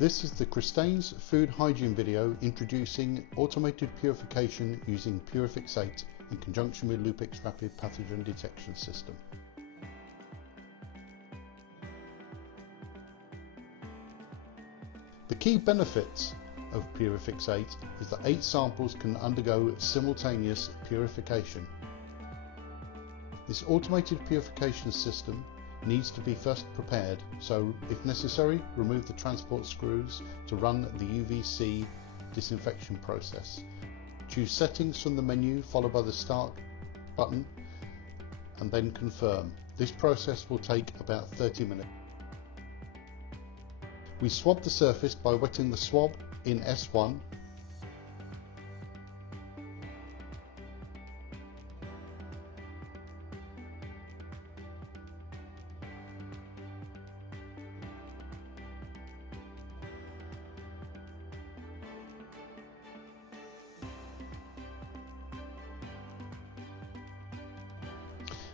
This is the Christine's food hygiene video introducing automated purification using Purifix8 in conjunction with Lupix rapid pathogen detection system. The key benefits of Purifix8 is that 8 samples can undergo simultaneous purification. This automated purification system needs to be first prepared, so if necessary, remove the transport screws to run the UVC disinfection process. Choose settings from the menu followed by the start button and then confirm. This process will take about 30 minutes. We swab the surface by wetting the swab in S1.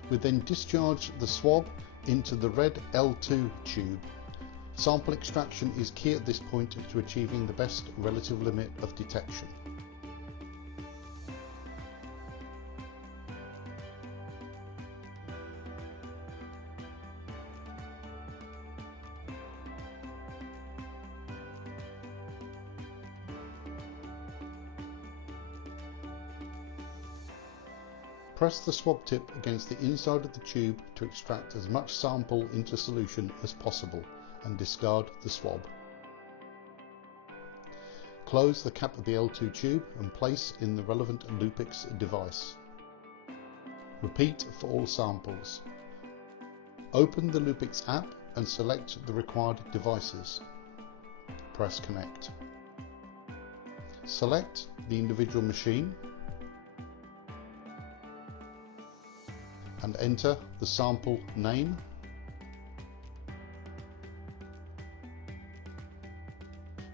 We then discharge the swab into the red L2 tube. Sample extraction is key at this point to achieving the best relative limit of detection. Press the swab tip against the inside of the tube to extract as much sample into solution as possible and discard the swab. Close the cap of the L2 tube and place in the relevant Lupix device. Repeat for all samples. Open the Lupix app and select the required devices. Press connect. Select the individual machine and enter the sample name,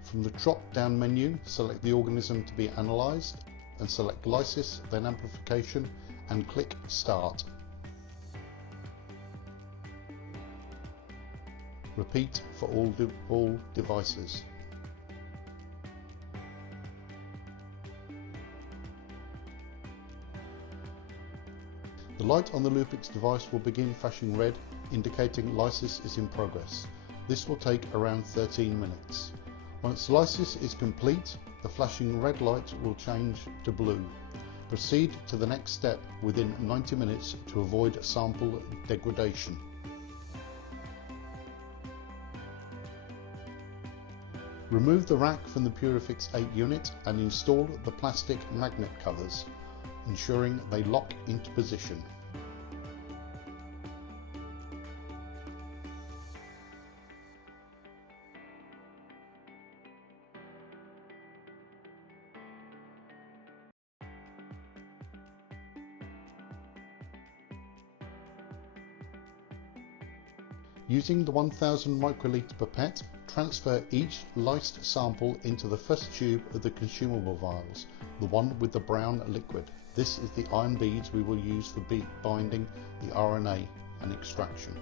from the drop-down menu select the organism to be analysed and select lysis, then amplification, and click start. Repeat for all devices. The light on the Lupix device will begin flashing red, indicating lysis is in progress. This will take around 13 minutes. Once lysis is complete, the flashing red light will change to blue. Proceed to the next step within 90 minutes to avoid sample degradation. Remove the rack from the Purifix8 unit and install the plastic magnet covers, ensuring they lock into position. Using the 1000 microliter pipette, transfer each lysed sample into the first tube of the consumable vials, the one with the brown liquid. This is the iron beads we will use for binding the RNA and extraction.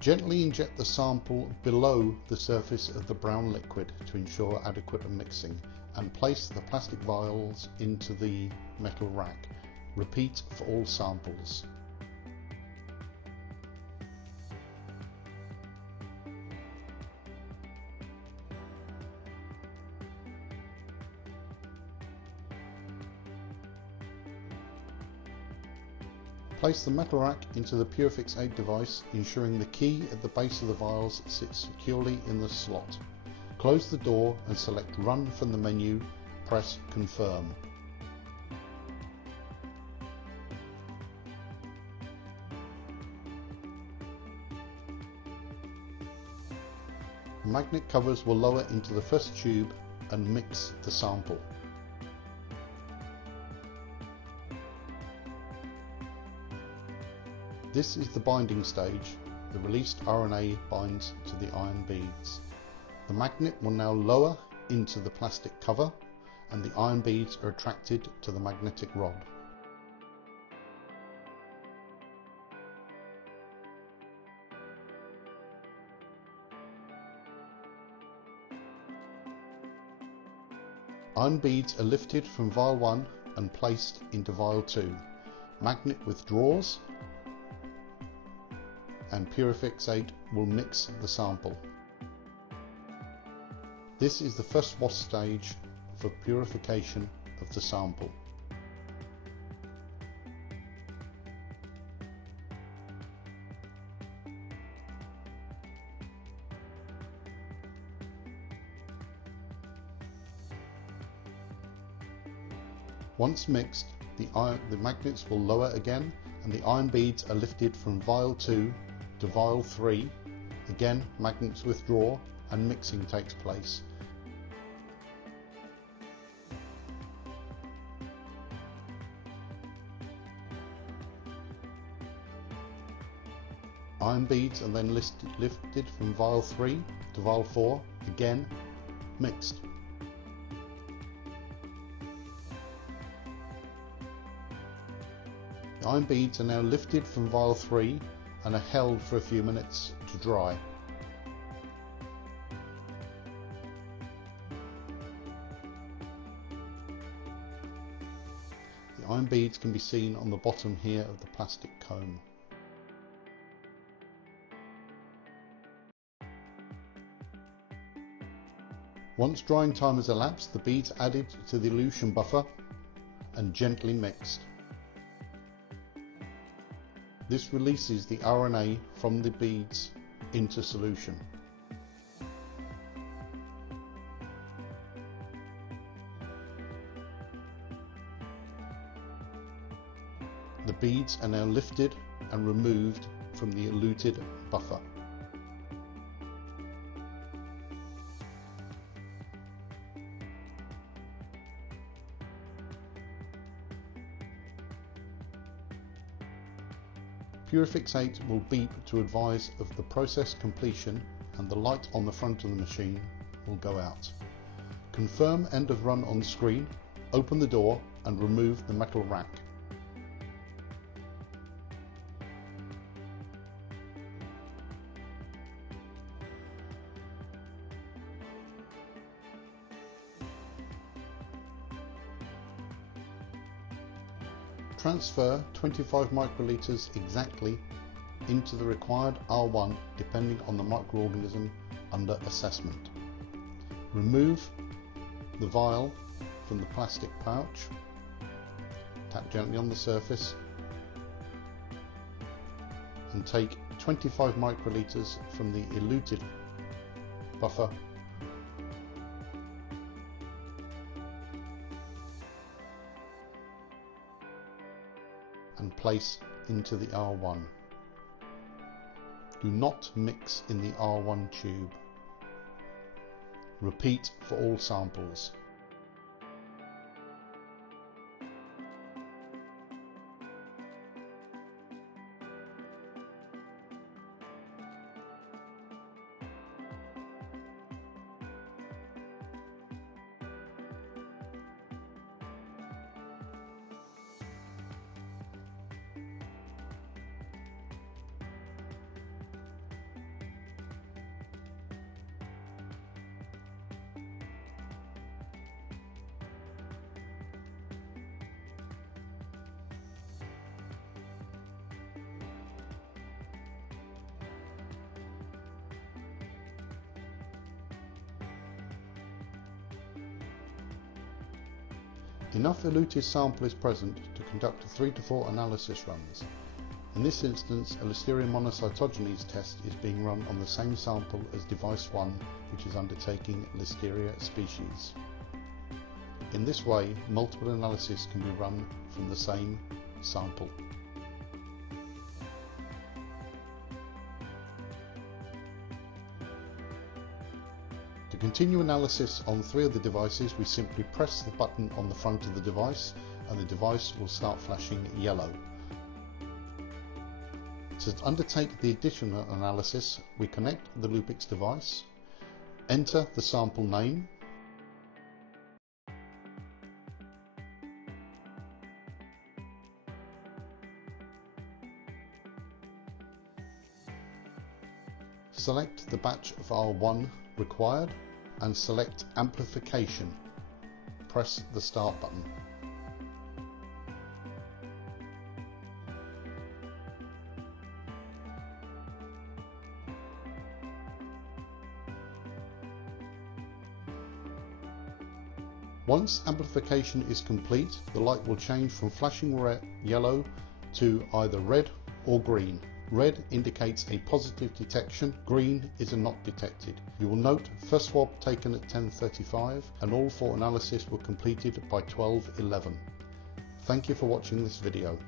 Gently inject the sample below the surface of the brown liquid to ensure adequate mixing, and place the plastic vials into the metal rack. Repeat for all samples. Place the metal rack into the Purifix8 device, ensuring the key at the base of the vials sits securely in the slot. Close the door and select Run from the menu. Press Confirm. The magnet covers will lower into the first tube and mix the sample. This is the binding stage. The released RNA binds to the iron beads. The magnet will now lower into the plastic cover and the iron beads are attracted to the magnetic rod. Iron beads are lifted from vial 1 and placed into vial 2. Magnet withdraws and Purifix8 will mix the sample. This is the first wash stage for purification of the sample. Once mixed, the magnets will lower again and the iron beads are lifted from vial 2 to vial 3. Again, magnets withdraw and mixing takes place. Iron beads are then lifted from vial 3 to vial 4, again mixed. The iron beads are now lifted from vial 3 and are held for a few minutes to dry. The iron beads can be seen on the bottom here of the plastic comb. Once drying time has elapsed, the beads are added to the elution buffer and gently mixed. This releases the RNA from the beads into solution. The beads are now lifted and removed from the eluted buffer. Purifix8 will beep to advise of the process completion and the light on the front of the machine will go out. Confirm end of run on screen, open the door and remove the metal rack. Transfer 25 microliters exactly into the required R1 depending on the microorganism under assessment. Remove the vial from the plastic pouch, tap gently on the surface and take 25 microliters from the eluted buffer and place into the R1. Do not mix in the R1 tube. Repeat for all samples. Enough eluted sample is present to conduct 3 to 4 analysis runs. In this instance, a Listeria monocytogenes test is being run on the same sample as device 1, which is undertaking Listeria species. In this way, multiple analyses can be run from the same sample. To continue analysis on 3 of the devices, we simply press the button on the front of the device and the device will start flashing yellow. To undertake the additional analysis, we connect the Lupix device, enter the sample name, Select the batch of R1 required and select amplification. Press the start button. Once amplification is complete, the light will change from flashing yellow to either red or green. Red indicates a positive detection, green is a not detected. You will note first swab taken at 10:35 and all 4 analyses were completed by 12:11. Thank you for watching this video.